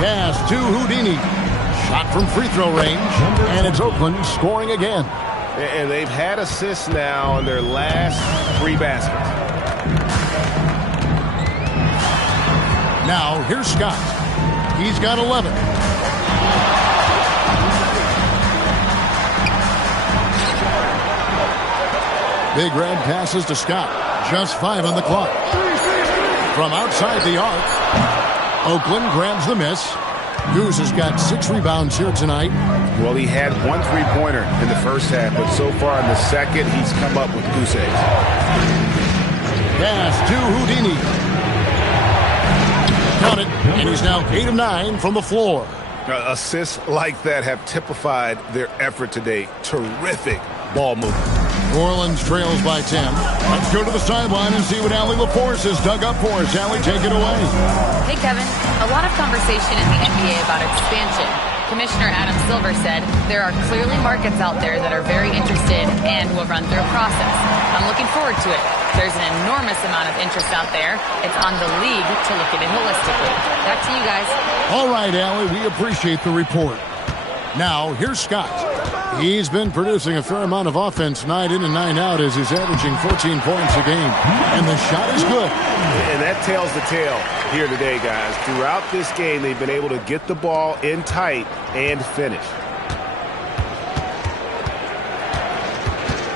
Pass to Houdini. Shot from free throw range. And it's Oakland scoring again. And they've had assists now in their last 3 baskets. Now, here's Scott. He's got 11. Big Red passes to Scott. Just 5 on the clock. From outside the arc, Oakland grabs the miss. Goose has got 6 rebounds here tonight. Well, he had 1 3-pointer in the first half, but so far in the second, he's come up with goose eggs. Pass to Houdini. Count it, and he's now 8 of 9 from the floor. Assists like that have typified their effort today. Terrific ball movement. New Orleans trails by 10. Let's go to the sideline and see what Allie LaForce has dug up for us. Allie, take it away. Hey, Kevin. A lot of conversation in the NBA about expansion. Commissioner Adam Silver said there are clearly markets out there that are very interested and will run through a process. I'm looking forward to it. There's an enormous amount of interest out there. It's on the league to look at it holistically. Back to you guys. All right, Allie, we appreciate the report. Now, here's Scott. He's been producing a fair amount of offense night in and night out as he's averaging 14 points a game. And the shot is good. And that tells the tale here today, guys. Throughout this game, they've been able to get the ball in tight and finish.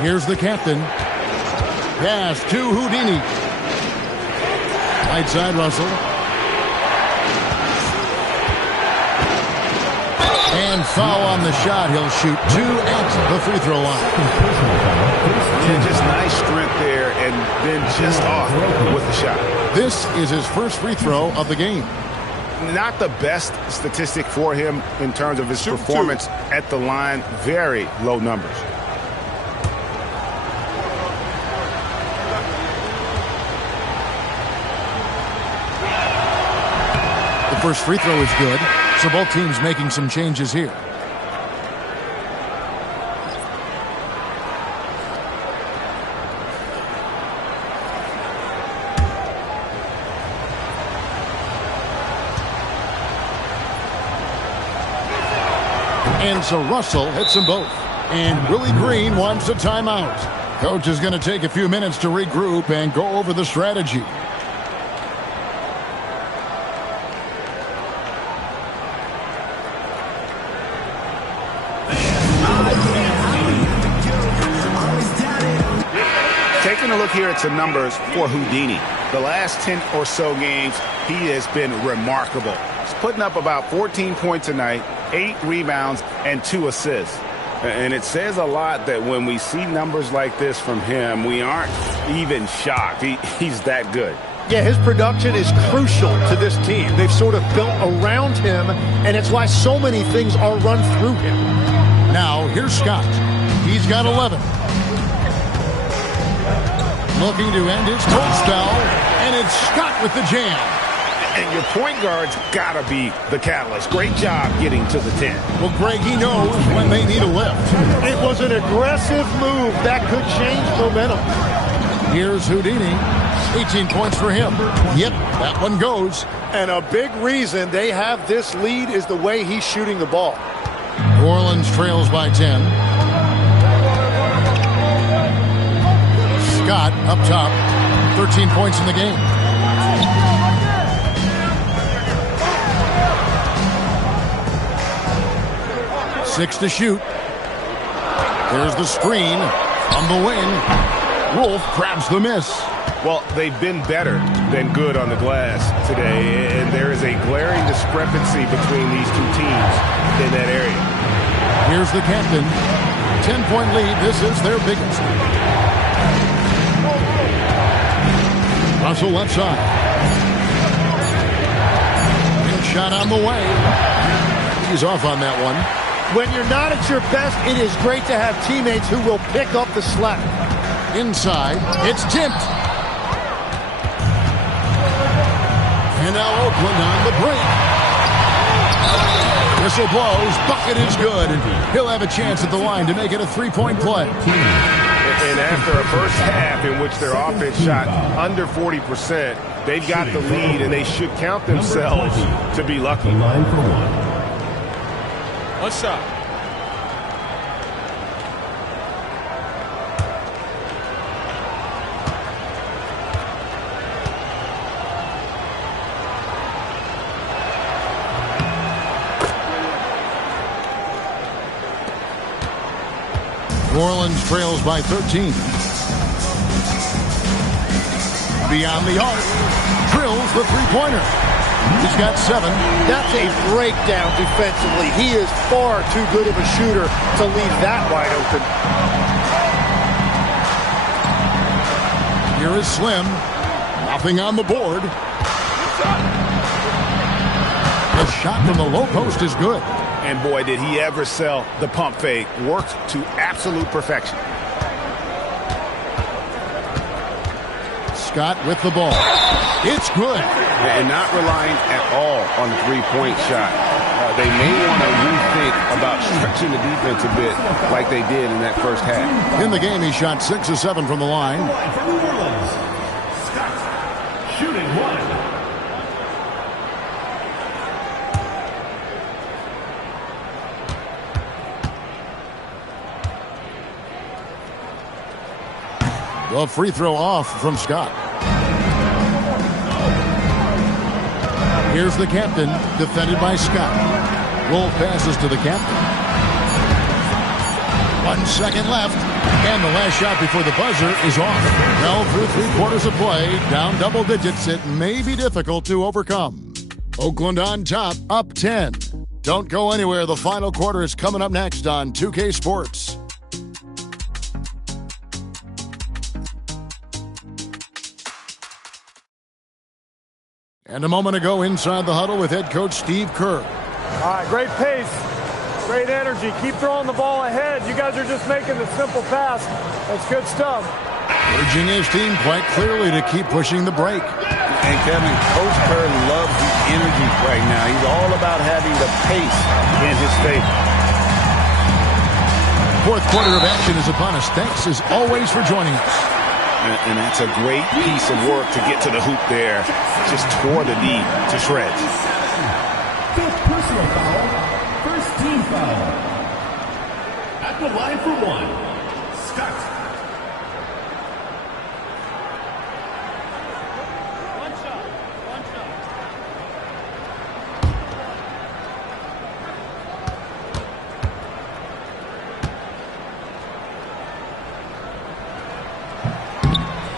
Here's the captain. Pass to Houdini. Right side, Russell. And foul on the shot. He'll shoot 2 at the free throw line. Yeah, just nice strength there and then just off with the shot. This is his first free throw of the game. Not the best statistic for him in terms of his performance at the line. Very low numbers. The first free throw is good. So both teams making some changes here. And so Russell hits them both. And Willie Green wants a timeout. Coach is going to take a few minutes to regroup and go over the strategy. Taking a look here at some numbers for Houdini. The last 10 or so games, he has been remarkable. He's putting up about 14 points a night, 8 rebounds, and 2 assists. And it says a lot that when we see numbers like this from him, we aren't even shocked. He's that good. Yeah, his production is crucial to this team. They've sort of built around him, and it's why so many things are run through him. Now, here's Scott. He's got 11. Looking to end his cold spell, and it's Scott with the jam. And your point guard's got to be the catalyst. Great job getting to the 10. Well, Greg, he knows when they need a lift. It was an aggressive move that could change momentum. Here's Houdini. 18 points for him. Yep, that one goes. And a big reason they have this lead is the way he's shooting the ball. New Orleans trails by 10. Scott up top. 13 points in the game. Six to shoot. There's the screen on the wing. Wolf grabs the miss. Well, they've been better than good on the glass today, and there is a glaring discrepancy between these two teams in that area. Here's the captain. 10-point lead. This is their biggest. Russell left side. And shot on the way. He's off on that one. When you're not at your best, it is great to have teammates who will pick up the slack. Inside, it's tipped. And now Oakland on the break. Whistle blows, bucket is good, and he'll have a chance at the line to make it a 3-point play. And after a first half in which their offense shot under 40%, They've got the lead, and they should count themselves to be lucky. The line for one. One shot. New Orleans trails by 13. Beyond the arc, drills the three-pointer. He's got 7. That's a breakdown defensively. He is far too good of a shooter to leave that wide open. Here is Slim. Nothing on the board. The shot from the low post is good. And boy, did he ever sell the pump fake. Worked to absolute perfection. Scott with the ball. It's good. And not relying at all on the three-point shot. They may want to rethink about stretching the defense a bit like they did in that first half. In the game, he shot 6 of 7 from the line. For New Orleans, Scott, shooting 1. The free throw off from Scott. Here's the captain, defended by Scott. Wolf passes to the captain. 1 second left, and the last shot before the buzzer is off. Well, through 3/4 of play, down double digits, it may be difficult to overcome. Oakland on top, up 10. Don't go anywhere. The final quarter is coming up next on 2K Sports. And a moment ago, inside the huddle with head coach Steve Kerr. All right, great pace, great energy. Keep throwing the ball ahead. You guys are just making the simple pass. That's good stuff. Urging his team quite clearly to keep pushing the break. And Kevin, Coach Kerr loves the energy right now. He's all about having the pace in his favor. Fourth quarter of action is upon us. Thanks as always for joining us. And that's a great piece of work to get to the hoop there. Just tore the D to shreds. Fifth personal foul. First team foul. At the line for 1, Scott.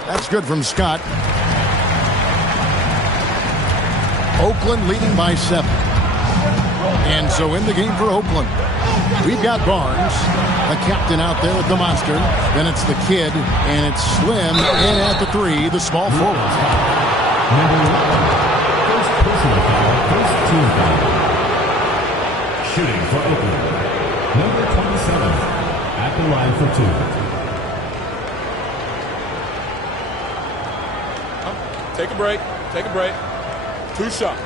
That's good from Scott. Oakland leading by 7. And so in the game for Oakland, we've got Barnes, the captain out there with the monster. Then it's the kid, and it's Slim in at the 3, the small forward. Number 1, first personal foul, first team foul. Shooting for Oakland. Number 27, at the line for 2. Take a break. Take a break. 2 shots.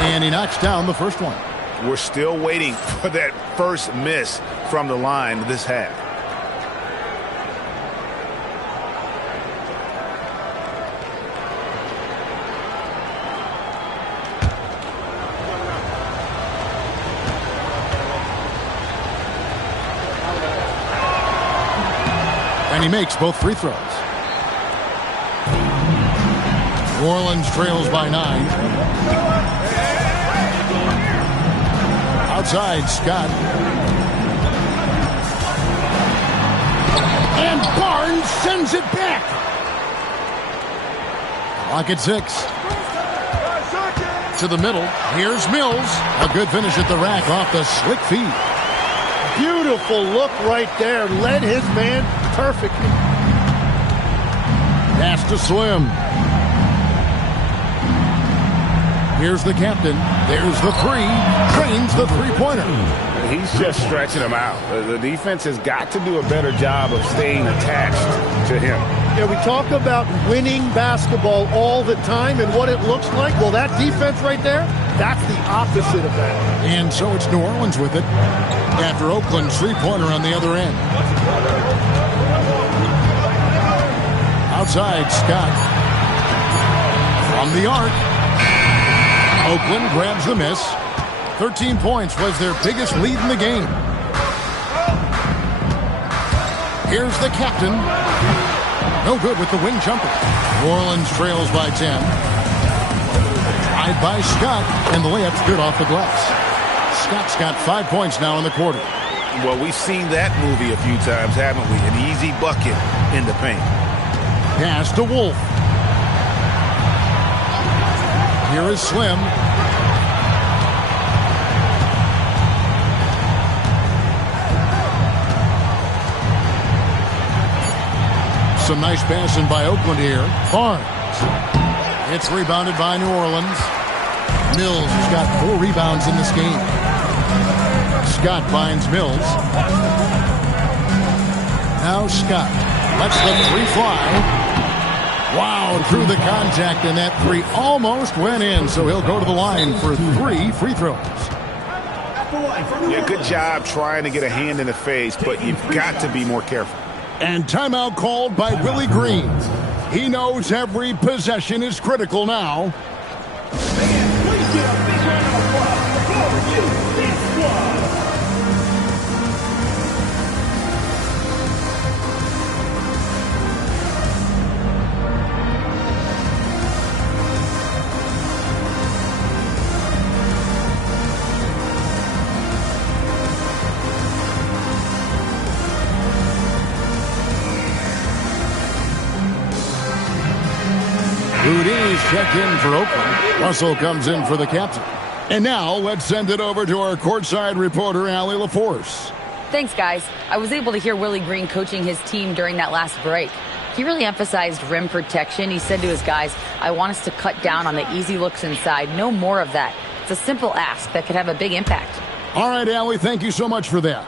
And he knocks down the first one. We're still waiting for that first miss from the line this half. And he makes both free throws. New Orleans trails by 9. Outside, Scott. And Barnes sends it back. Clock at 6. To the middle. Here's Mills. A good finish at the rack off the slick feed. Beautiful look right there. Led his man perfectly. Pass to Slim. Here's the captain. There's the 3. Trains the three-pointer. He's just stretching them out. The defense has got to do a better job of staying attached to him. Yeah, we talk about winning basketball all the time and what it looks like. Well, that defense right there, that's the opposite of that. And so it's New Orleans with it after Oakland's three-pointer on the other end. Outside, Scott. From the arc. Oakland grabs the miss. 13 points was their biggest lead in the game. Here's the captain. No good with the wing jumper. New Orleans trails by 10. Tried by Scott, and the layup's good off the glass. Scott's got 5 points now in the quarter. Well, we've seen that movie a few times, haven't we? An easy bucket in the paint. Pass to Wolf. Here is Slim. Some nice passing by Oakland here. Barnes. It's rebounded by New Orleans. Mills has got 4 rebounds in this game. Scott finds Mills. Now Scott lets the three fly. Wow, through the contact, and that three almost went in, so he'll go to the line for 3 free throws. Yeah, good job trying to get a hand in the face, but you've got to be more careful. And timeout called by Willie Green. He knows every possession is critical now. Houdini's checked in for Oakland. Russell comes in for the captain. And now let's send it over to our courtside reporter, Allie LaForce. Thanks, guys. I was able to hear Willie Green coaching his team during that last break. He really emphasized rim protection. He said to his guys, I want us to cut down on the easy looks inside. No more of that. It's a simple ask that could have a big impact. All right, Allie, thank you so much for that.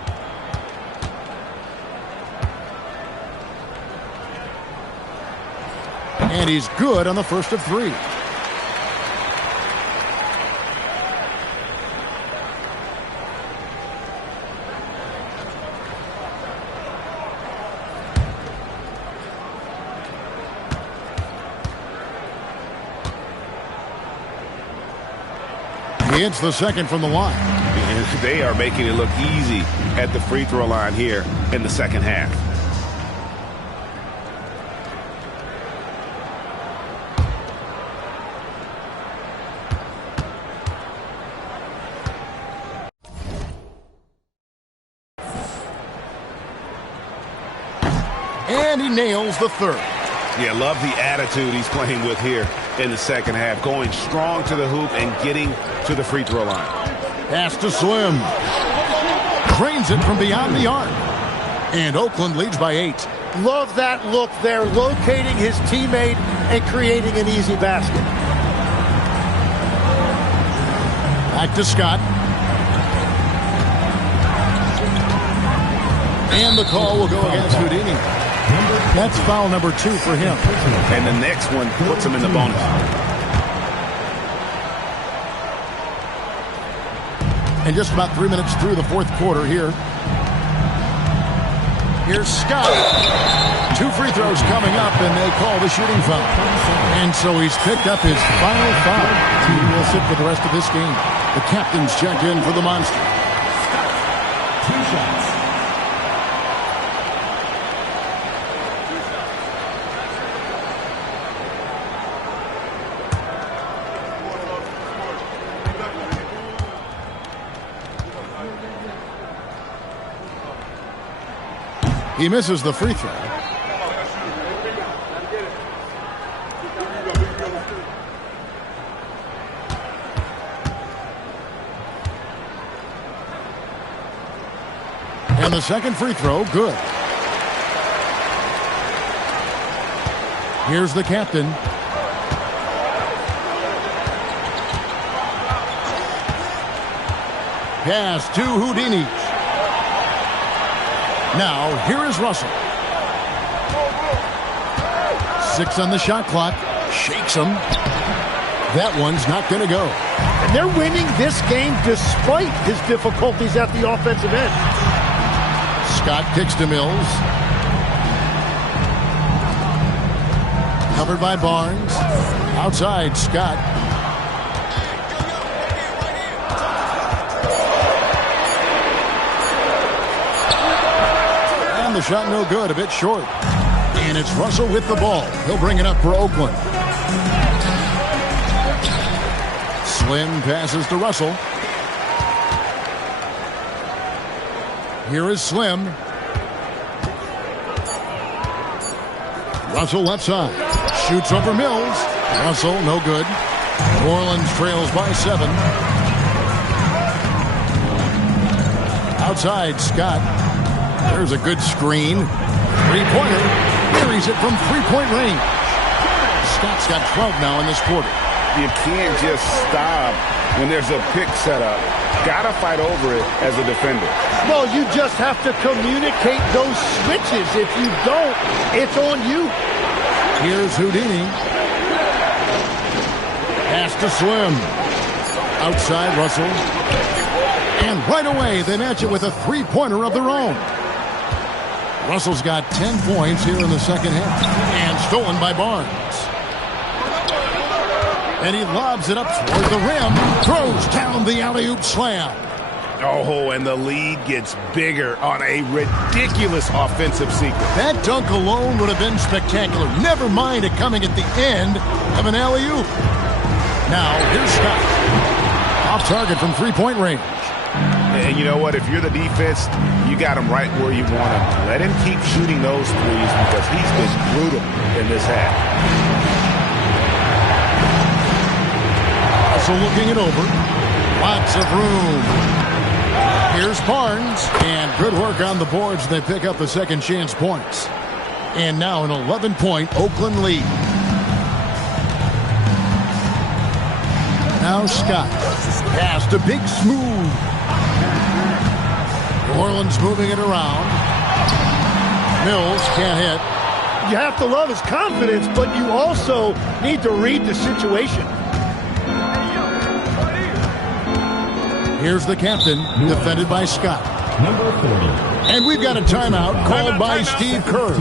And he's good on the first of 3. He hits the second from the line. They are making it look easy at the free throw line here in the second half. And he nails the third. Yeah, love the attitude he's playing with here in the second half. Going strong to the hoop and getting to the free throw line. Pass to Slim. Drains it from beyond the arc. And Oakland leads by 8. Love that look there, locating his teammate and creating an easy basket. Back to Scott. And the call will go against Houdini. That's foul number 2 for him. And the next one puts him in the bonus. And just about 3 minutes through the fourth quarter here. Here's Scott. 2 free throws coming up, and they call the shooting foul. And so he's picked up his final foul. He will sit for the rest of this game. The captain's checked in for the Monster. 2 shots. He misses the free throw. And the second free throw, good. Here's the captain. Pass to Houdini. Now, here is Russell. 6 on the shot clock. Shakes him. That one's not going to go. And they're winning this game despite his difficulties at the offensive end. Scott kicks to Mills. Covered by Barnes. Outside, Scott. And the shot no good, a bit short. And it's Russell with the ball. He'll bring it up for Oakland. Slim passes to Russell. Here is Slim. Russell left side. Shoots over Mills. Russell, no good. New Orleans trails by 7. Outside, Scott. There's a good screen. Three-pointer. Carries it from three-point range. Scott's got 12 now in this quarter. You can't just stop when there's a pick set up. Got to fight over it as a defender. Well, you just have to communicate those switches. If you don't, it's on you. Here's Houdini. Pass to Slim. Outside Russell. And right away, they match it with a three-pointer of their own. Russell's got 10 points here in the second half. And stolen by Barnes. And he lobs it up toward the rim. Throws down the alley-oop slam. Oh, and the lead gets bigger on a ridiculous offensive sequence. That dunk alone would have been spectacular. Never mind it coming at the end of an alley-oop. Now, here's Scott. Off target from three-point range. And you know what? If you're the defense, you got him right where you want him. Let him keep shooting those threes because he's been brutal in this half. Also looking it over. Lots of room. Here's Barnes. And good work on the boards. They pick up the second chance points. And now an 11-point Oakland lead. Now Scott. Pass to Big Smooth. New Orleans moving it around. Mills can't hit. You have to love his confidence, but you also need to read the situation. Here's the captain, defended by Scott. Number 30. And we've got a timeout called by Steve Kerr.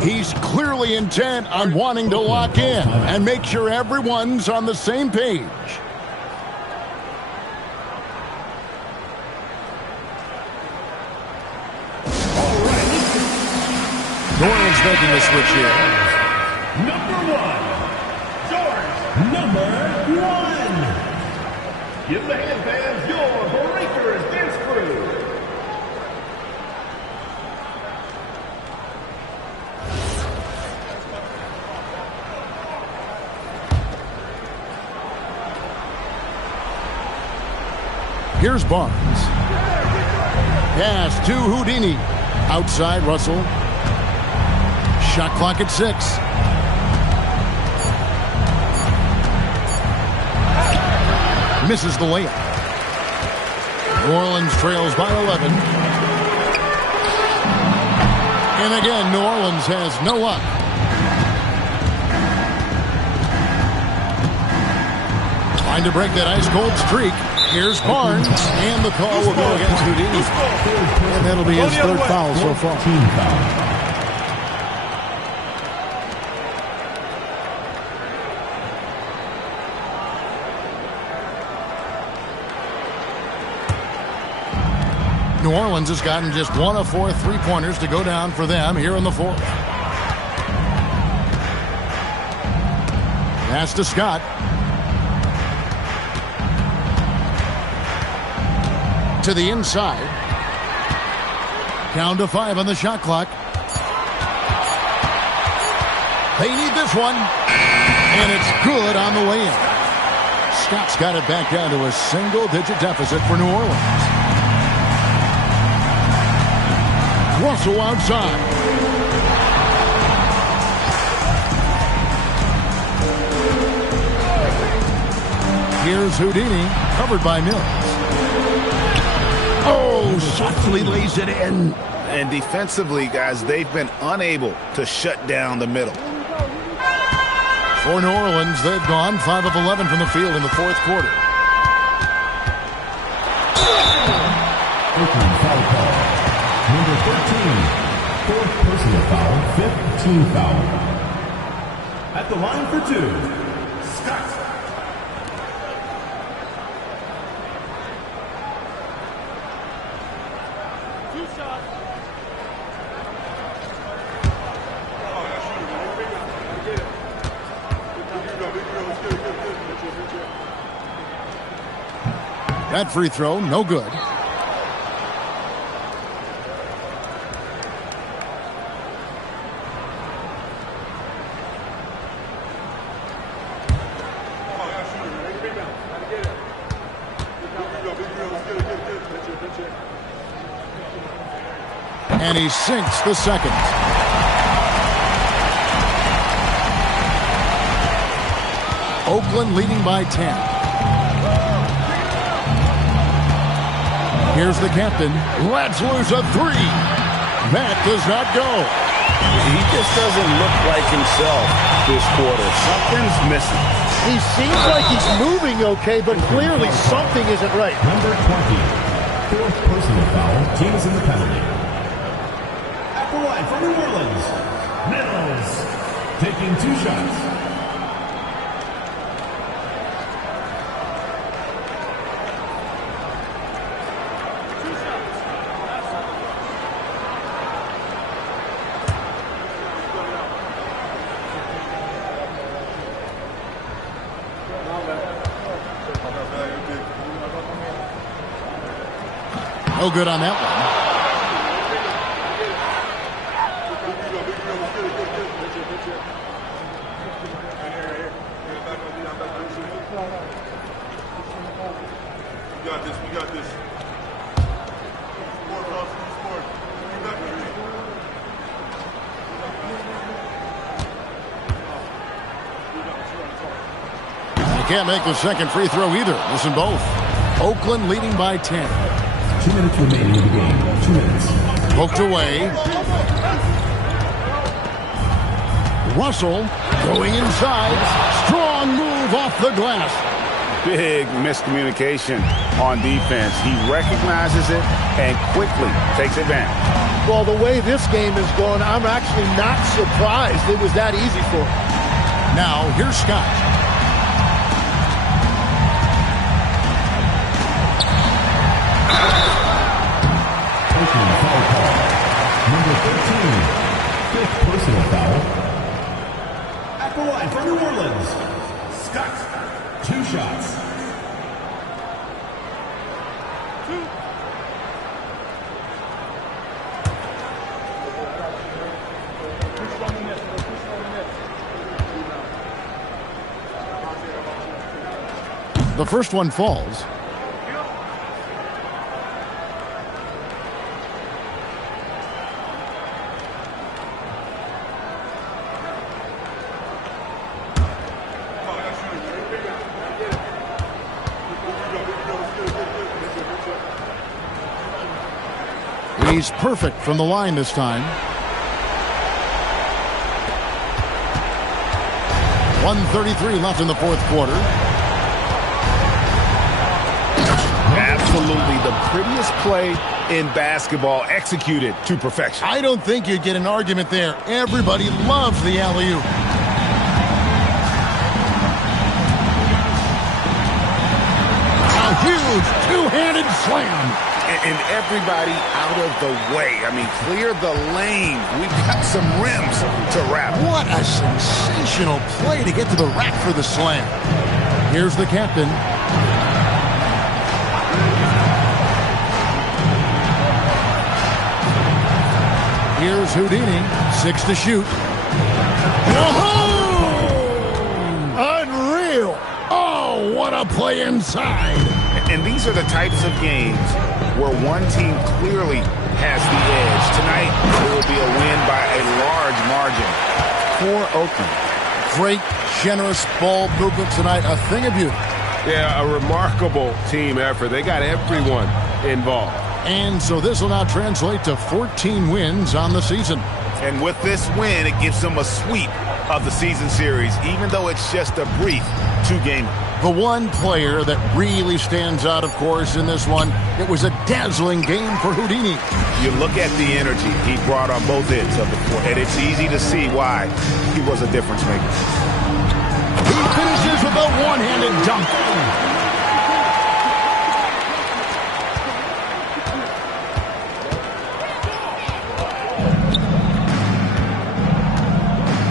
He's clearly intent on wanting to lock in and make sure everyone's on the same page. New Orleans making the switch here. Number 1. George. Number 1. Give the hand fans your Breakers dance crew. Here's Barnes. Pass to Houdini. Outside Russell. Shot clock at 6. Misses the layup. New Orleans trails by 11. And again, New Orleans has no luck. Trying to break that ice-cold streak. Here's Barnes. And the call will go against Houdini. And that'll be his third foul so far. Team foul. New Orleans has gotten just 1 of 4 three-pointers to go down for them here in the fourth. Pass to Scott. To the inside. Down to 5 on the shot clock. They need this one. And it's good on the way in. Scott's got it back down to a single-digit deficit for New Orleans. Russell outside. Here's Houdini, covered by Mills. Oh, softly lays it in. And defensively, guys, they've been unable to shut down the middle. For New Orleans, they've gone 5 of 11 from the field in the fourth quarter. Oakland foul call. Number 13. Fourth personal foul. Fifth team foul. At the line for 2, Scott. That free throw, no good. And he sinks the second. Oakland leading by 10. Here's the captain. Let's lose a 3. That does not go. He just doesn't look like himself this quarter. Something's missing. He seems like he's moving okay, but clearly something isn't right. Number 20. Fourth personal foul. Team is in the penalty. At the line for New Orleans, Mills taking 2 shots. No good on that one. We got this. They can't make the second free throw either. Listen both. Oakland leading by 10. 2 minutes remaining in the game. 2 minutes. Poked away. Russell going inside. Strong move off the glass. Big miscommunication on defense. He recognizes it and quickly takes advantage. Well, the way this game is going, I'm actually not surprised it was that easy for him. Now, here's Scott. Oakland foul call. Number 13. Fifth personal foul. At the line for New Orleans, Scott. 2 shots. The first one falls. He's perfect from the line this time. 1:33 left in the fourth quarter. Absolutely the prettiest play in basketball, executed to perfection. I don't think you'd get an argument there. Everybody loves the alley-oop. A huge two-handed slam. And everybody out of the way. I mean, clear the lane. We've got some rims to wrap. What a sensational play to get to the rack for the slam. Here's the captain. Here's Houdini. 6 to shoot. Oh! Unreal. Oh, what a play inside. And these are the types of games where one team clearly has the edge. Tonight, it will be a win by a large margin for Oakland. Great, generous ball movement tonight. A thing of beauty. Yeah, a remarkable team effort. They got everyone involved. And so this will now translate to 14 wins on the season. And with this win, it gives them a sweep of the season series, even though it's just a brief two-gamer. The one player that really stands out, of course, in this one, it was a dazzling game for Houdini. You look at the energy he brought on both ends of the court, and it's easy to see why he was a difference maker. He finishes with a one-handed dunk.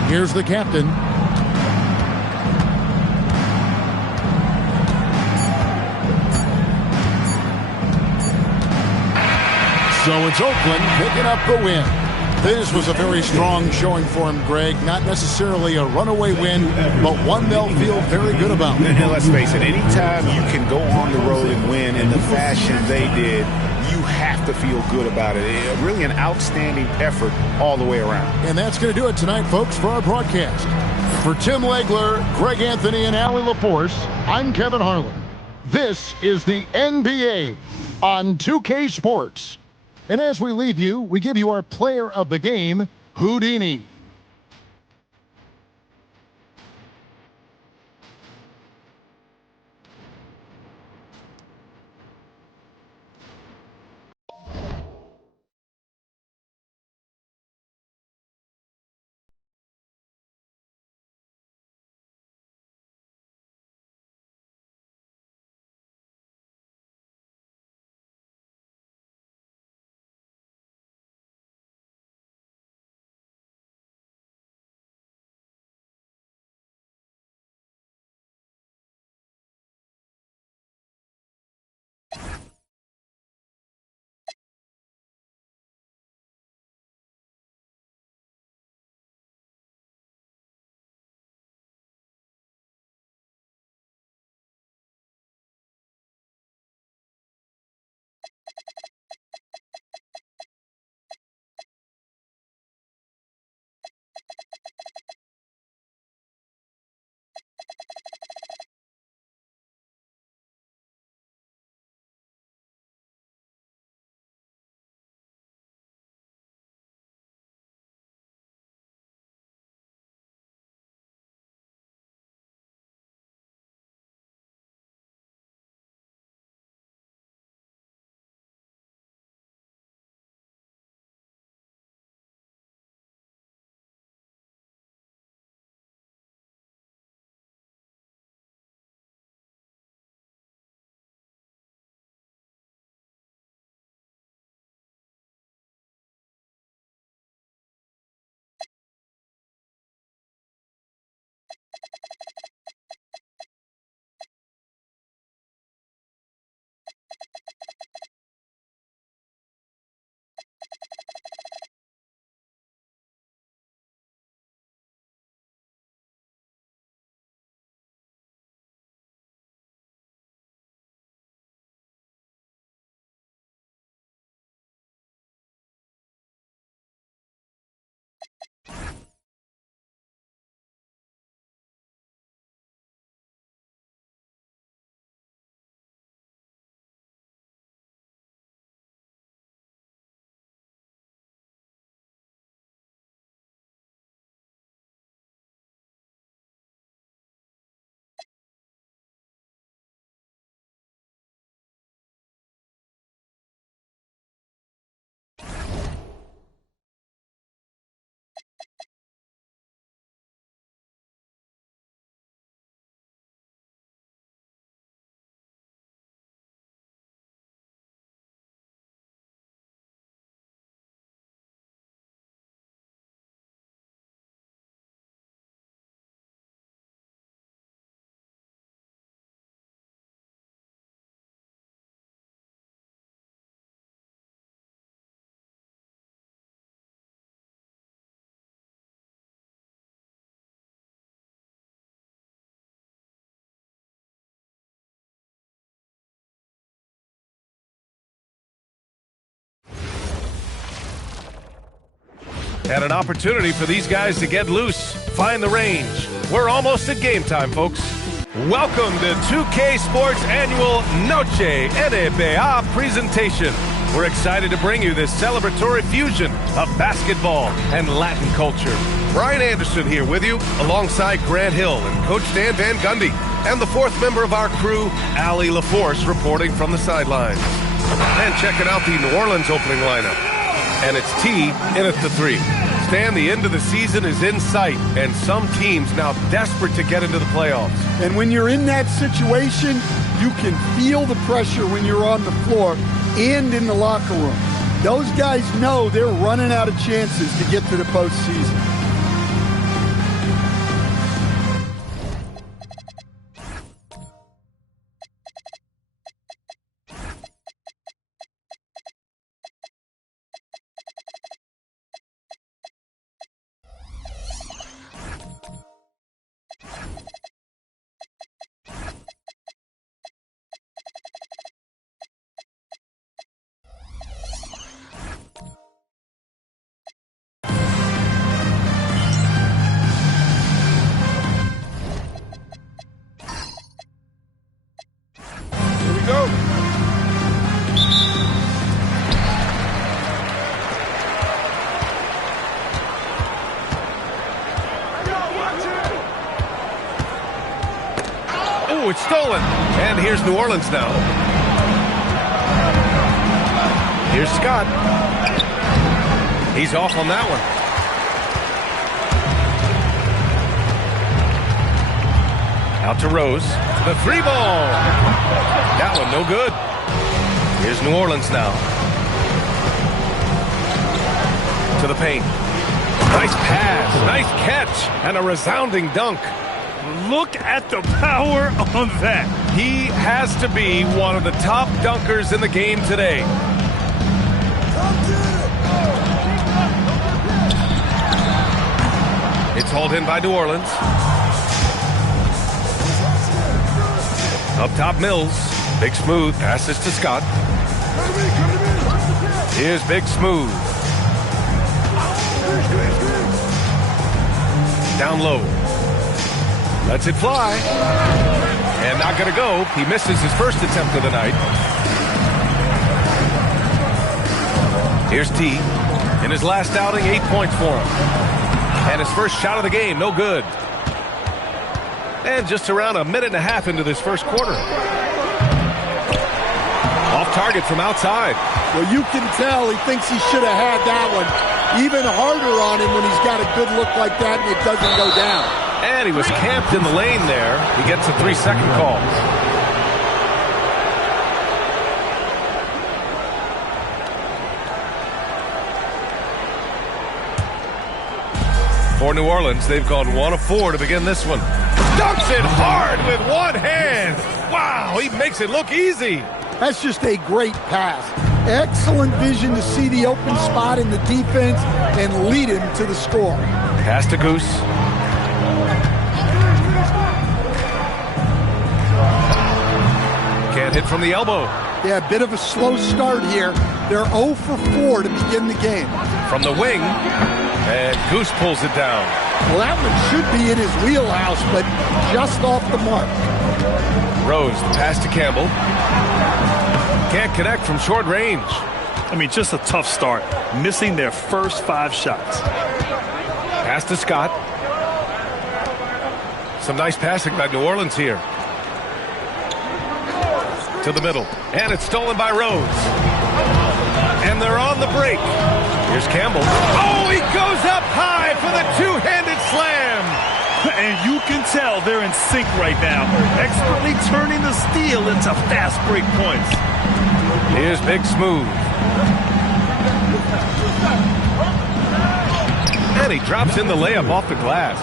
Here's the captain. So it's Oakland picking up the win. This was a very strong showing for him, Greg. Not necessarily a runaway win, but one they'll feel very good about. And let's face it, anytime you can go on the road and win in the fashion they did, you have to feel good about it. Really an outstanding effort all the way around. And that's going to do it tonight, folks, for our broadcast. For Tim Legler, Greg Anthony, and Allie LaForce, I'm Kevin Harlan. This is the NBA on 2K Sports. And as we leave you, we give you our player of the game, Houdini. And an opportunity for these guys to get loose, find the range. We're almost at game time, folks. Welcome to 2K Sports Annual Noche NBA presentation. We're excited to bring you this celebratory fusion of basketball and Latin culture. Brian Anderson here with you, alongside Grant Hill and Coach Dan Van Gundy, and the fourth member of our crew, Allie LaForce, reporting from the sidelines. And checking out the New Orleans opening lineup. And it's T in at the 3. Stan, the end of the season is in sight, and some teams now desperate to get into the playoffs. And when you're in that situation, you can feel the pressure when you're on the floor and in the locker room. Those guys know they're running out of chances to get to the postseason. Oh, it's stolen. And here's New Orleans now. Here's Scott. He's off on that one. Out to Rose. The 3 ball. That one no good. Here's New Orleans now. To the paint. Nice pass. Nice catch. And a resounding dunk. Look at the power on that. He has to be one of the top dunkers in the game today. It's hauled in by New Orleans. Up top, Mills. Big Smooth passes to Scott. Here's Big Smooth. Down low. Lets it fly. And not going to go. He misses his first attempt of the night. Here's T. In his last outing, 8 points for him. And his first shot of the game, no good. And just around a minute and a half into this first quarter. Off target from outside. Well, you can tell he thinks he should have had that one. Even harder on him when he's got a good look like that and it doesn't go down. And he was camped in the lane there. He gets a 3-second call. For New Orleans, they've gone 1 of 4 to begin this one. Dunks it hard with one hand. Wow, he makes it look easy. That's just a great pass. Excellent vision to see the open spot in the defense and lead him to the score. Pass to Goose. Can't hit from the elbow. Yeah, a bit of a slow start here. They're 0 for 4 to begin the game. From the wing, and Goose pulls it down. Well, that one should be in his wheelhouse, but just off the mark. Rose, the pass to Campbell. Can't connect from short range. I mean, just a tough start. Missing their first 5 shots. Pass to Scott. Some nice passing by New Orleans here. To the middle. And it's stolen by Rose. And they're on the break. Here's Campbell. Oh, he goes up high for the two-handed slam. And you can tell they're in sync right now. Expertly turning the steal into fast break points. Here's Big Smooth. And he drops in the layup off the glass.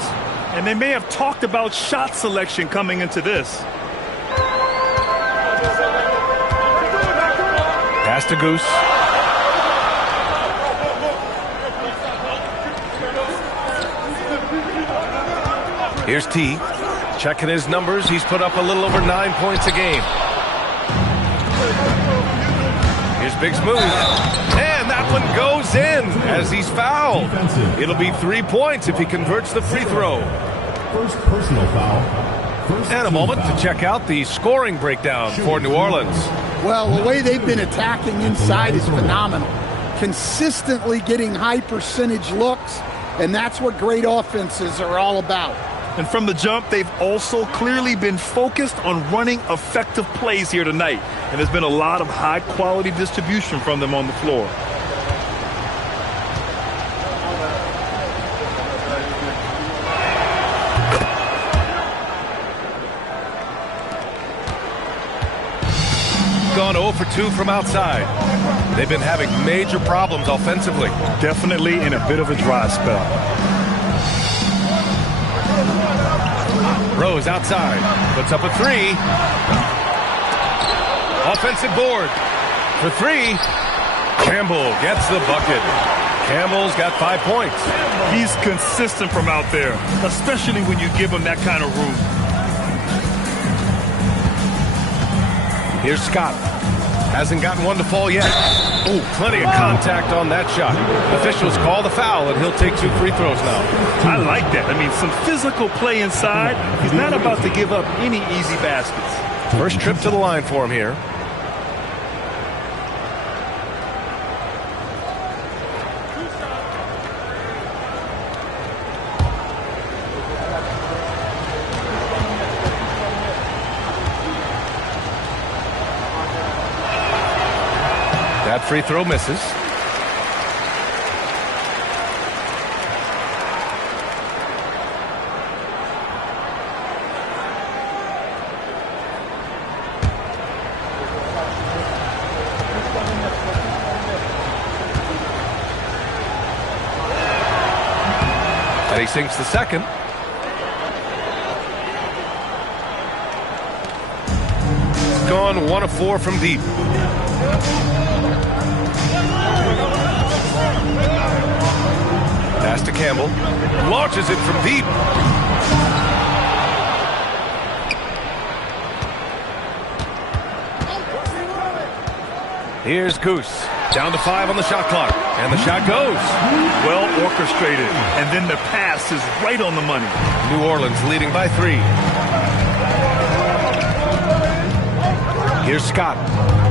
And they may have talked about shot selection coming into this. Pass to Goose. Here's T. Checking his numbers. He's put up a little over 9 points a game. Here's Big Smooth. And that one goes in as he's fouled. It'll be 3 points if he converts the free throw. First personal foul. And a moment to check out the scoring breakdown for New Orleans. Well, the way they've been attacking inside is phenomenal. Consistently getting high percentage looks, and that's what great offenses are all about. And from the jump, they've also clearly been focused on running effective plays here tonight. And there's been a lot of high-quality distribution from them on the floor. Gone 0 for 2 from outside. They've been having major problems offensively. Definitely in a bit of a dry spell. Rose outside, puts up a three. Offensive board for three. Campbell gets the bucket. Campbell's got 5 points. He's consistent from out there, especially when you give him that kind of room. Here's Scott. Hasn't gotten one to fall yet. Oh, plenty of contact on that shot. Officials call the foul, and he'll take 2 free throws now. I like that. I mean, some physical play inside. He's not about to give up any easy baskets. First trip to the line for him here. That free throw misses. And he sinks the second. He's gone 1 of 4 from deep. Pass to Campbell. Launches it from deep. Here's Goose. Down to 5 on the shot clock. And the shot goes. Well orchestrated. And then the pass is right on the money. New Orleans leading by 3. Here's Scott.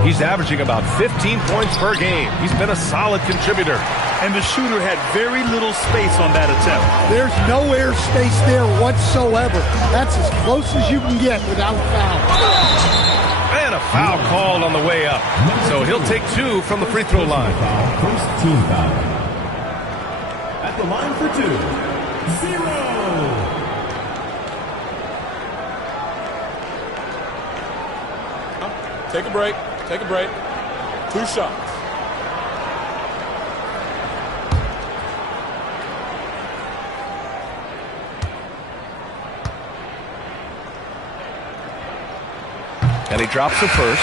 He's averaging about 15 points per game. He's been a solid contributor. And the shooter had very little space on that attempt. There's no air space there whatsoever. That's as close as you can get without foul. And a foul called on the way up. So he'll take 2 from the free throw line. First team foul. At the line for 2, 0. Take a break. Take a break. 2 shots. And he drops the first.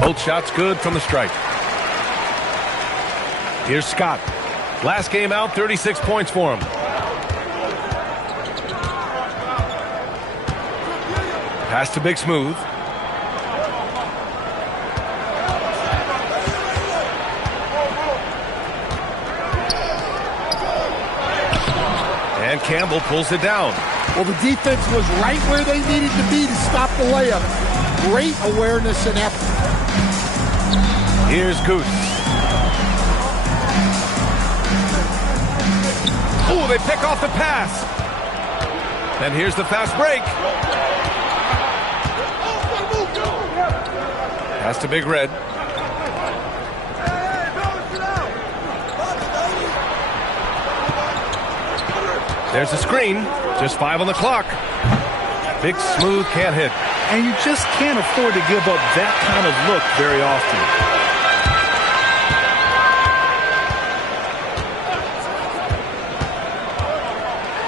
Both shots good from the stripe. Here's Scott. Last game out, 36 points for him. Pass to Big Smooth. And Campbell pulls it down. Well, the defense was right where they needed to be to stop the layup. Great awareness and effort. Here's Goose. Oh, they pick off the pass. And here's the fast break. Pass to Big Red. There's a screen. Just 5 on the clock. Big Smooth can't hit. And you just can't afford to give up that kind of look very often.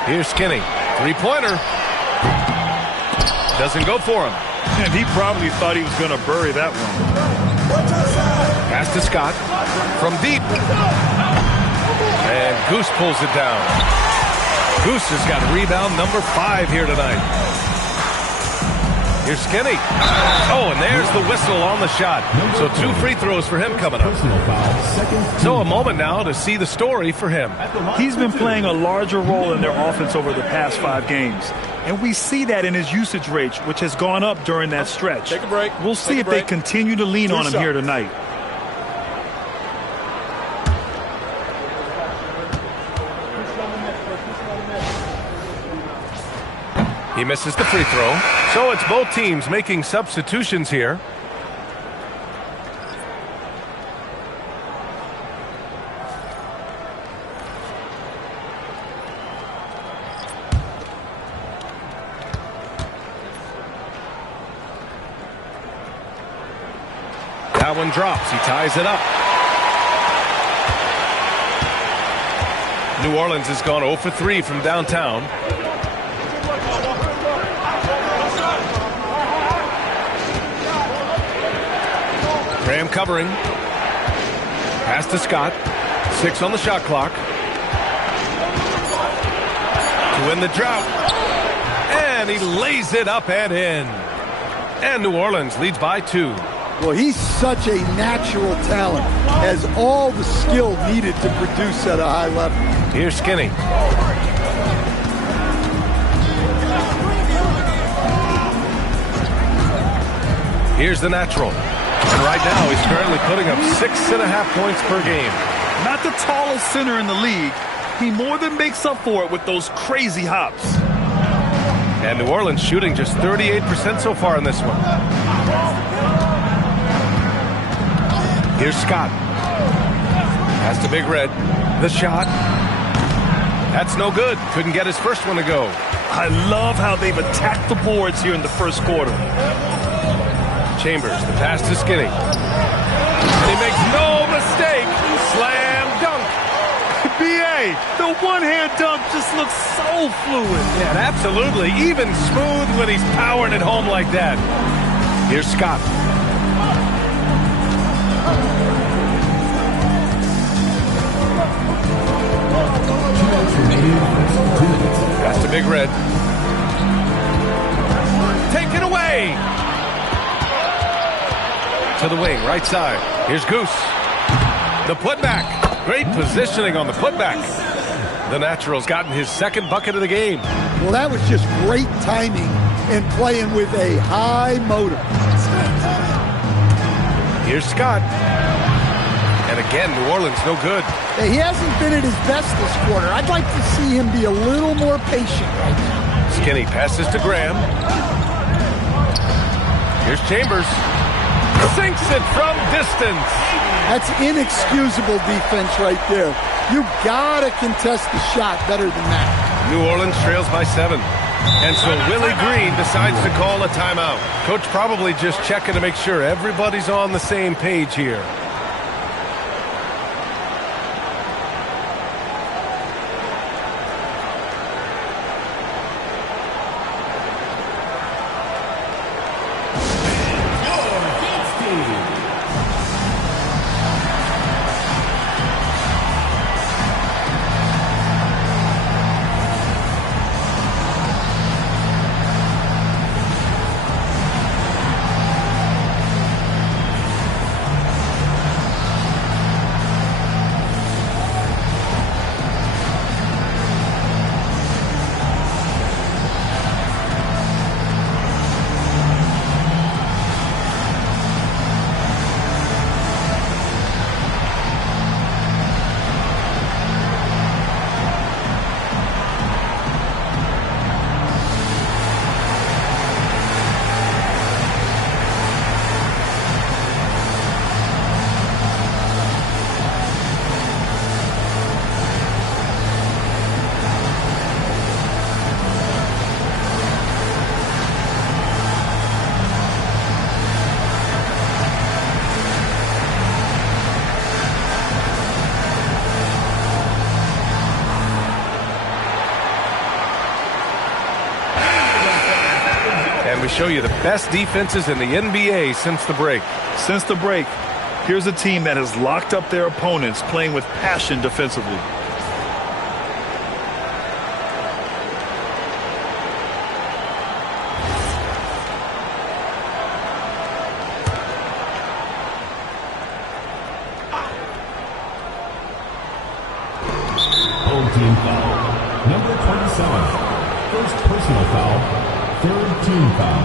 Here's Skinny. 3-pointer. Doesn't go for him. And he probably thought he was going to bury that one. Pass to Scott. From deep. And Goose pulls it down. Goose has got rebound number 5 here tonight. Here's Skinny. Oh, and there's the whistle on the shot. So 2 free throws for him coming up. So a moment now to see the story for him. He's been playing a larger role in their offense over the past 5 games. And we see that in his usage rate, which has gone up during that stretch. Take a break. We'll see if they continue to lean on him here tonight. He misses the free throw. So it's both teams making substitutions here. That one drops. He ties it up. New Orleans has gone 0 for 3 from downtown. Graham covering. Pass to Scott. 6 on the shot clock. To win the drought. And he lays it up and in. And New Orleans leads by 2. Well, he's such a natural talent. Has all the skill needed to produce at a high level. Here's Skinny. Here's the natural. And right now, he's currently putting up 6.5 points per game. Not the tallest center in the league. He more than makes up for it with those crazy hops. And New Orleans shooting just 38% so far in this one. Here's Scott. Pass to Big Red. The shot. That's no good. Couldn't get his first one to go. I love how they've attacked the boards here in the first quarter. Chambers, the pass to Skinny. And he makes no mistake. Slam dunk. BA, the one-hand dunk just looks so fluid. Yeah, absolutely. Even smooth when he's powering it home like that. Here's Scott. Pass to Big Red. Take it away. To the wing, right side. Here's Goose. The putback. Great positioning on the putback. The Natural's gotten his 2nd bucket of the game. Well, that was just great timing and playing with a high motor. Here's Scott. And again, New Orleans no good. He hasn't been at his best this quarter. I'd like to see him be a little more patient right now. Skinny passes to Graham. Here's Chambers. Sinks it from distance. That's inexcusable defense right there. You gotta contest the shot better than that. New Orleans trails by 7. And so Willie Green decides to call a timeout. Coach probably just checking to make sure everybody's on the same page here. We show you the best defenses in the NBA since the break. Since the break, here's a team that has locked up their opponents, playing with passion defensively. 7. First personal foul, third team foul.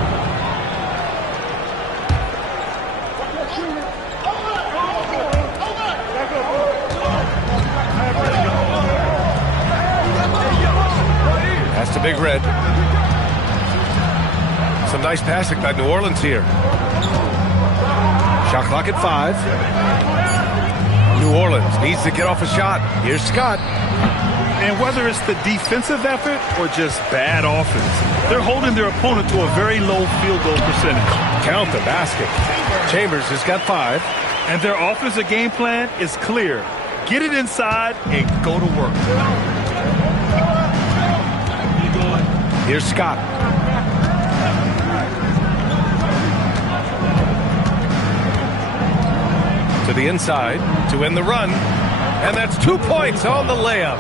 Pass to Big Red. Some nice passing by New Orleans here. Shot clock at 5. New Orleans needs to get off a shot. Here's Scott. And whether it's the defensive effort or just bad offense, they're holding their opponent to a very low field goal percentage. Count the basket. Chambers has got 5. And their offensive game plan is clear. Get it inside and go to work. Here's Scott. To the inside to end the run. And that's 2 points on the layup.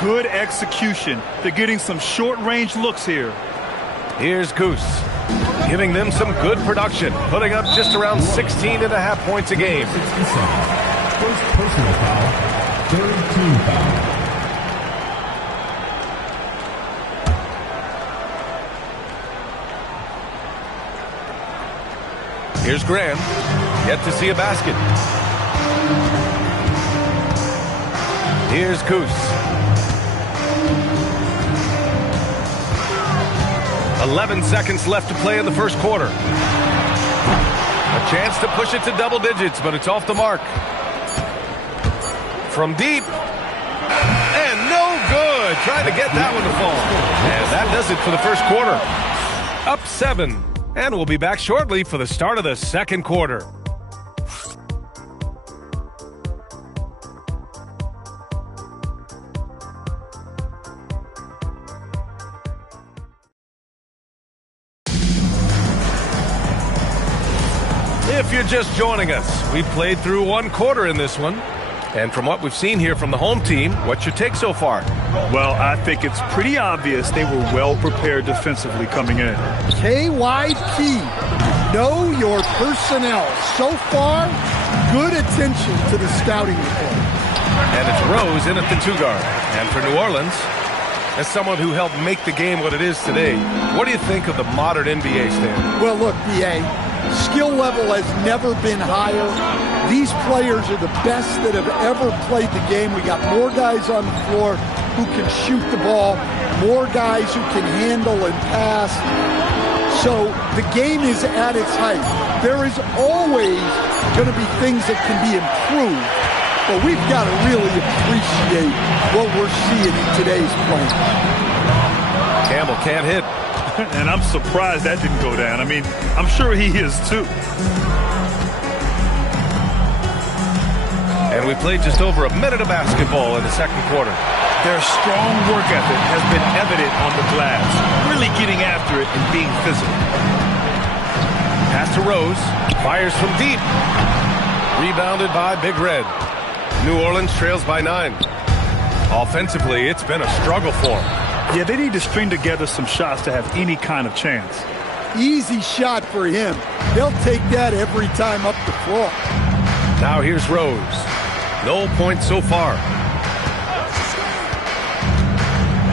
Good execution. They're getting some short-range looks here. Here's Goose, giving them some good production, putting up just around 16.5 points a game. 67. First personal foul, third team foul. Here's Graham, yet to see a basket. Here's Goose. 11 seconds left to play in the first quarter. A chance to push it to double digits, but it's off the mark. From deep. And no good. Trying to get that one to fall. And that does it for the first quarter. Up 7. And we'll be back shortly for the start of the second quarter. If you're just joining us, we played through one quarter in this one. And from what we've seen here from the home team, what's your take so far? Well, I think it's pretty obvious they were well prepared defensively coming in. KYP, know your personnel. So far, good attention to the scouting report. And it's Rose in at the 2 guard. And for New Orleans, as someone who helped make the game what it is today, what do you think of the modern NBA standard? Well, look, B.A., skill level has never been higher. These players are the best that have ever played the game. We got more guys on the floor who can shoot the ball, more guys who can handle and pass. So the game is at its height. There is always going to be things that can be improved, but we've got to really appreciate what we're seeing in today's play. Campbell can't hit. And I'm surprised that didn't go down. I mean, I'm sure he is too. And we played just over a minute of basketball in the second quarter. Their strong work ethic has been evident on the glass, really getting after it and being physical. Pass to Rose, fires from deep. Rebounded by Big Red. New Orleans trails by 9. Offensively, it's been a struggle for them. Yeah, they need to string together some shots to have any kind of chance. Easy shot for him. They'll take that every time up the floor. Now here's Rose. No points so far.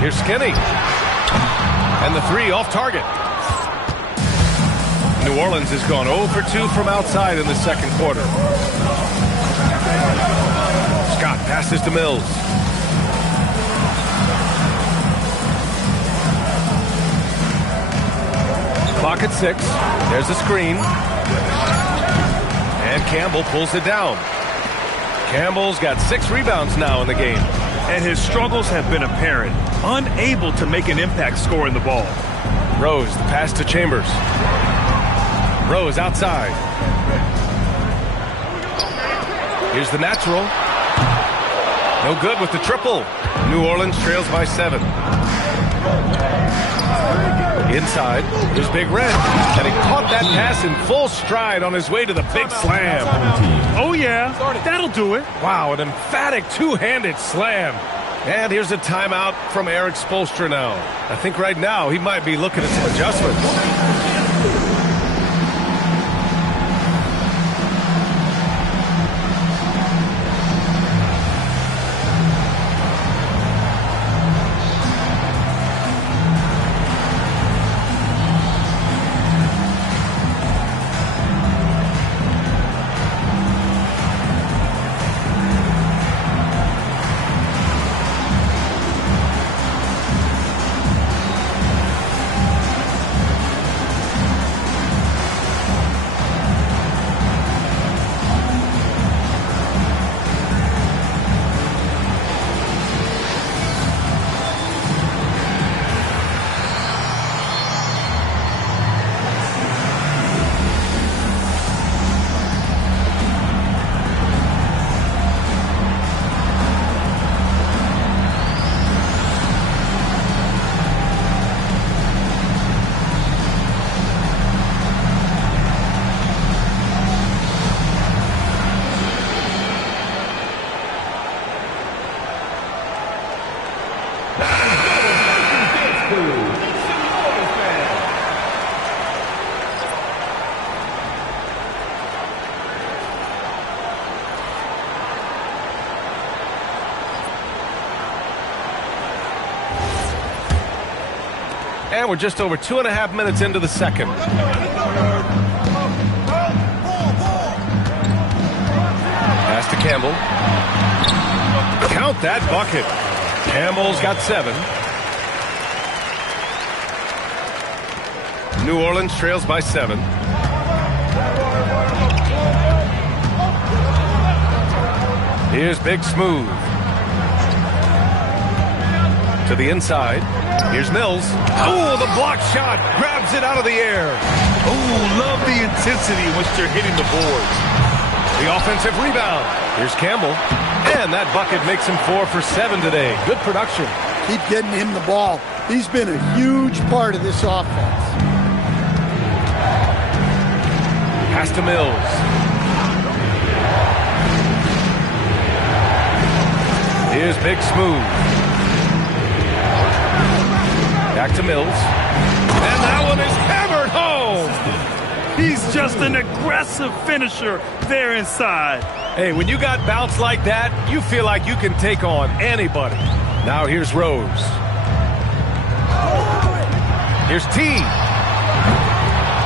Here's Skinny. And the 3 off target. New Orleans has gone 0 for 2 from outside in the second quarter. Scott passes to Mills. Clock at 6. There's a screen. And Campbell pulls it down. Campbell's got 6 rebounds now in the game. And his struggles have been apparent. Unable to make an impact scoring the ball. Rose, the pass to Chambers. Rose outside. Here's the natural. No good with the triple. New Orleans trails by 7. Inside, here's Big Red, and he caught that pass in full stride on his way to the big slam. Oh, yeah, that'll do it. Wow, an emphatic two-handed slam. And here's a timeout from Eric Spoelstra now. I think right now he might be looking at some adjustments. And we're just over 2.5 minutes into the second. Pass to Campbell. Count that bucket. Campbell's got 7. New Orleans trails by 7. Here's Big Smooth. To the inside. Here's Mills. Oh, the block shot. Grabs it out of the air. Oh, love the intensity in which they're hitting the boards. The offensive rebound. Here's Campbell. And that bucket makes him 4 for 7 today. Good production. Keep getting him the ball. He's been a huge part of this offense. Pass to Mills. Here's Big Smooth. Back to Mills. And that one is hammered home. He's just an aggressive finisher there inside. Hey, when you got bounce like that, you feel like you can take on anybody. Now here's Rose. Here's T.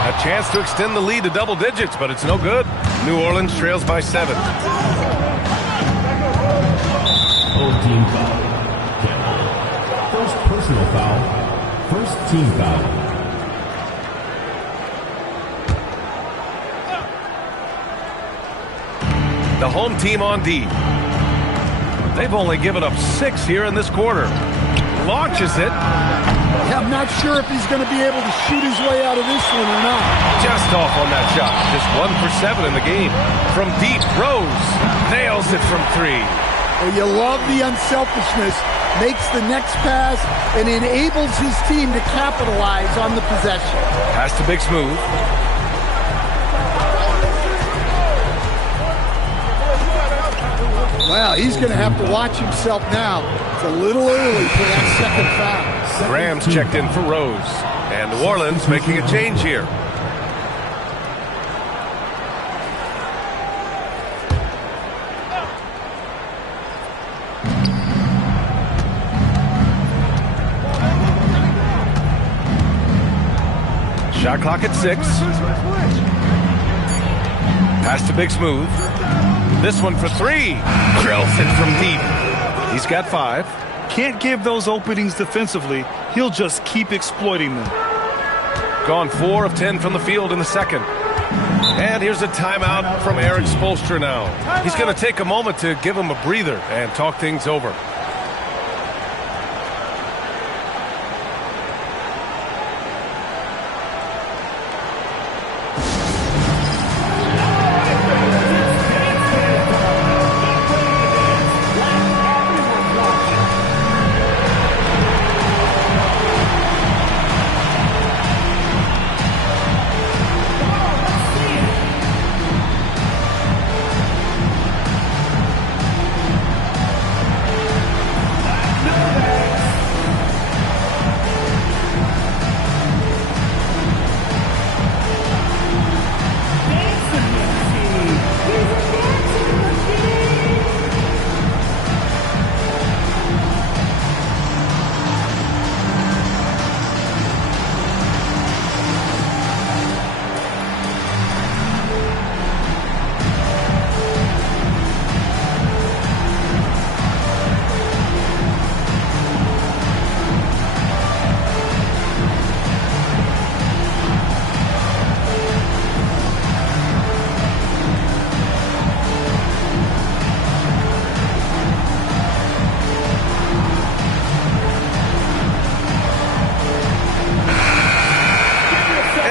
A chance to extend the lead to double digits, but it's no good. New Orleans trails by 7. Old team foul. Campbell. First personal foul. First team foul. The home team on D. They've only given up 6 here in this quarter. Launches it. Yeah, I'm not sure if he's going to be able to shoot his way out of this one or not. Just off on that shot. Just 1 for 7 in the game. From deep, Rose nails it from 3. Well, you love the unselfishness. Makes the next pass and enables his team to capitalize on the possession. Pass to Big Smooth. Well, he's going to have to watch himself now. It's a little early for that second foul. Graham's checked in for Rose. And New Orleans making a change here. Shot clock at 6. Pass to Big Smooth. This one for 3. Drills it from deep. He's got 5. Can't give those openings defensively. He'll just keep exploiting them. Gone 4 of 10 from the field in the second. And here's a timeout from Eric Spoelstra now. He's going to take a moment to give him a breather and talk things over.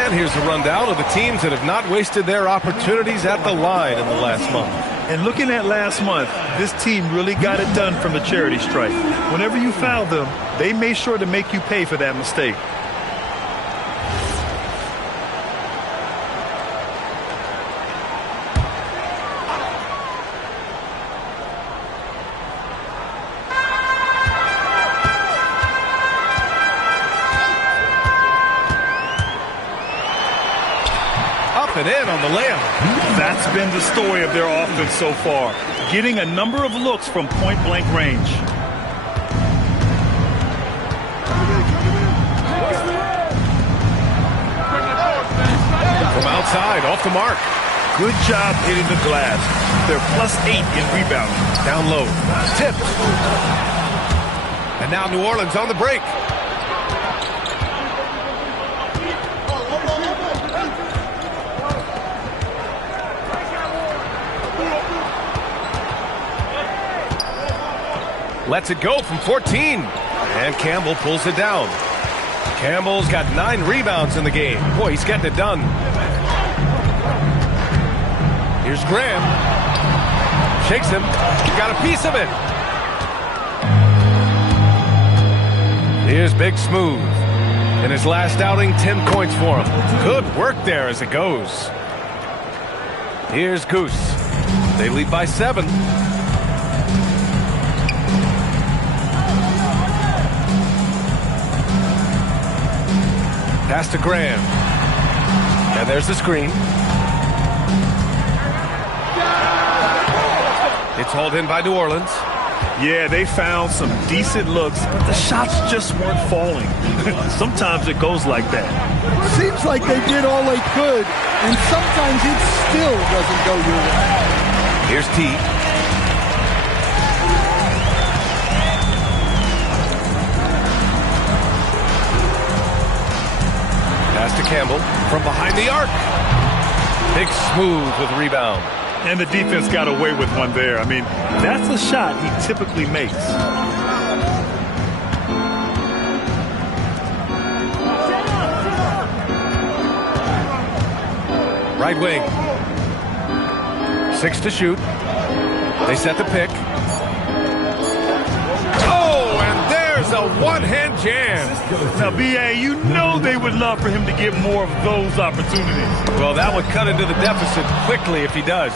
Here's a rundown of the teams that have not wasted their opportunities at the line in the last month. And looking at last month, this team really got it done from the charity stripe. Whenever you fouled them, they made sure to make you pay for that mistake. And in on the layup. That's been the story of their offense so far, getting a number of looks from point-blank range. side, off the mark. Good job hitting the glass. They're +8 in rebounding. Down low. Tipped. And now New Orleans on the break. Lets it go from 14. And Campbell pulls it down. Campbell's got 9 rebounds in the game. Boy, he's getting it done. Here's Graham. Shakes him. Got a piece of it. Here's Big Smooth. In his last outing, 10 points for him. Good work there as it goes. Here's Goose. They lead by 7. Pass to Graham. And there's the screen. It's hauled in by New Orleans. Yeah, they found some decent looks, but the shots just weren't falling. Sometimes it goes like that. Seems like they did all they could, and sometimes it still doesn't go your way. Here's T. Pass to Campbell from behind the arc. Big Smooth with the rebound. And the defense got away with one there. I mean, that's a shot he typically makes. Right wing. 6 to shoot. They set the pick. Oh, and there's a one-hand jam. Now, BA, you know they would love for him to get more of those opportunities. Well, that would cut into the deficit quickly if he does.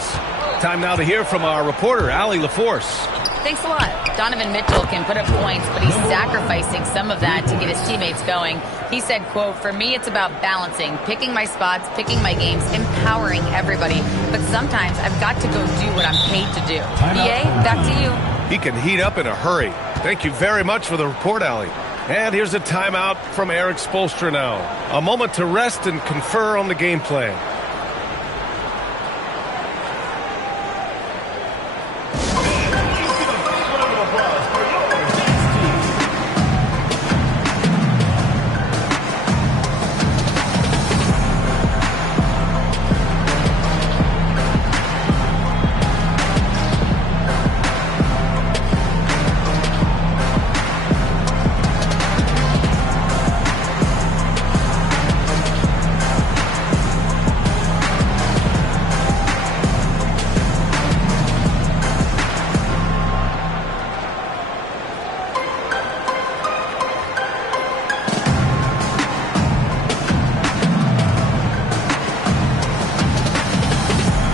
Time now to hear from our reporter, Allie LaForce. Thanks a lot. Donovan Mitchell can put up points, but he's sacrificing some of that to get his teammates going. He said, quote, "For me, it's about balancing, picking my spots, picking my games, empowering everybody. But sometimes I've got to go do what I'm paid to do." BA, back to you. He can heat up in a hurry. Thank you very much for the report, Allie. And here's a timeout from Eric Spoelstra now. A moment to rest and confer on the game plan.